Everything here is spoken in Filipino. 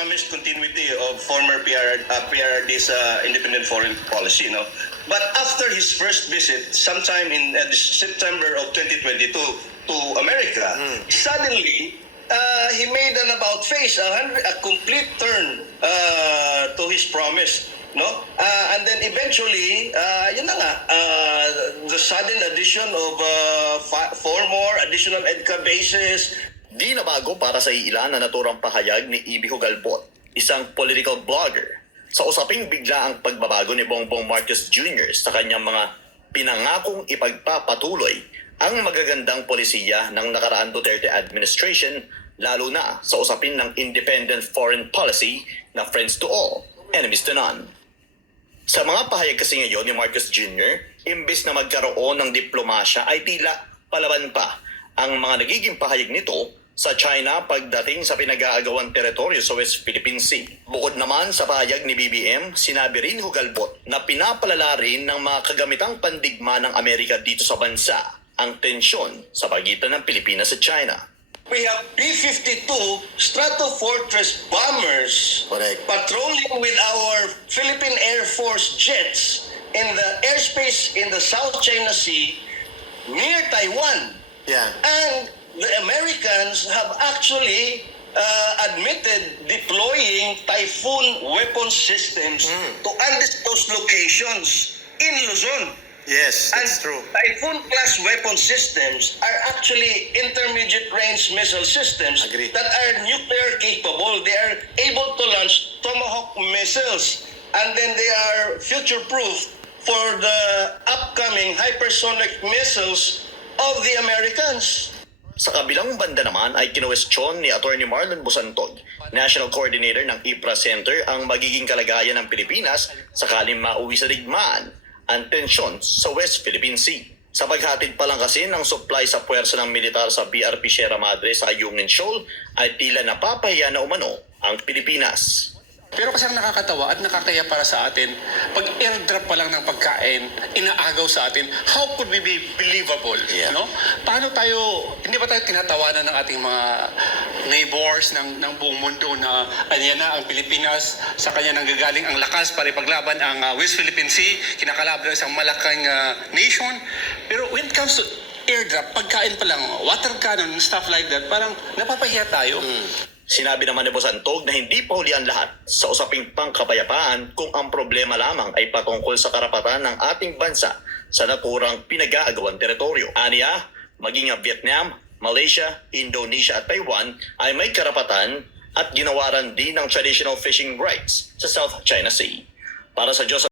promised continuity of former PRRD's independent foreign policy, no? But after his first visit, sometime in September of 2022 to America, suddenly he made an about-face, a complete turn to his promise, no? And then eventually, yun na nga, the sudden addition of 4 more additional EDCA bases. Di na bago para sa ilan na naturang pahayag ni Ibi Hugalbot, isang political blogger, sa usaping bigla ang pagbabago ni Bongbong Marcos Jr. sa kanyang mga pinangakong ipagpapatuloy ang magagandang polisiya ng nakaraan Duterte administration, lalo na sa usapin ng independent foreign policy na friends to all, enemies to none. Sa mga pahayag kasi ngayon ni Marcos Jr., imbes na magkaroon ng diplomasya ay tila palaban pa ang mga nagiging pahayag nito sa China pagdating sa pinag-aagawang teritoryo sa West Philippine Sea. Bukod naman sa pahayag ni BBM, sinabi rin Hugalbot na pinapalala rin ng mga kagamitang pandigma ng Amerika dito sa bansa ang tensyon sa pagitan ng Pilipinas at China. We have B-52 Stratofortress bombers patrolling with our Philippine Air Force jets in the airspace in the South China Sea near Taiwan. Yeah. And the Americans have actually admitted deploying Typhoon weapon systems to undisclosed locations in Luzon. Yes, And Typhoon-class weapon systems are actually intermediate-range missile systems Agreed. that are nuclear capable. They are able to launch Tomahawk missiles, and then they are future-proof for the upcoming hypersonic missiles of the Americans. Sa kabilang banda naman ay kinuwestiyon ni Atty. Marlon Busantog, National Coordinator ng IPRA Center, ang magiging kalagayan ng Pilipinas sakaling mauwi sa digmaan ang tensyon sa West Philippine Sea. Sa paghatid pa lang kasi ng supply sa puwersa ng militar sa BRP Sierra Madre sa Ayungin Shoal ay tila napapahiya na umano ang Pilipinas. Pero kasi ang nakakatawa at nakakaya para sa atin, pag airdrop pa lang ng pagkain, inaagaw sa atin, how could we be believable? Yeah. No? Paano tayo, hindi ba tayo tinatawanan ng ating mga neighbors ng buong mundo na yan na ang Pilipinas, sa kanya nanggagaling ang lakas para ipaglaban ang West Philippine Sea, kinakalaban ng isang malaking nation. Pero when it comes to airdrop, pagkain pa lang, water cannon, stuff like that, parang napapahiya tayo. Sinabi naman ni Busantog na hindi pa huli ang lahat sa usaping pangkapayapaan kung ang problema lamang ay patungkol sa karapatan ng ating bansa sa naturang pinag-aagawang teritoryo. Aniya, maging ang Vietnam, Malaysia, Indonesia at Taiwan ay may karapatan at ginawaran din ng traditional fishing rights sa South China Sea. Para sa Diyos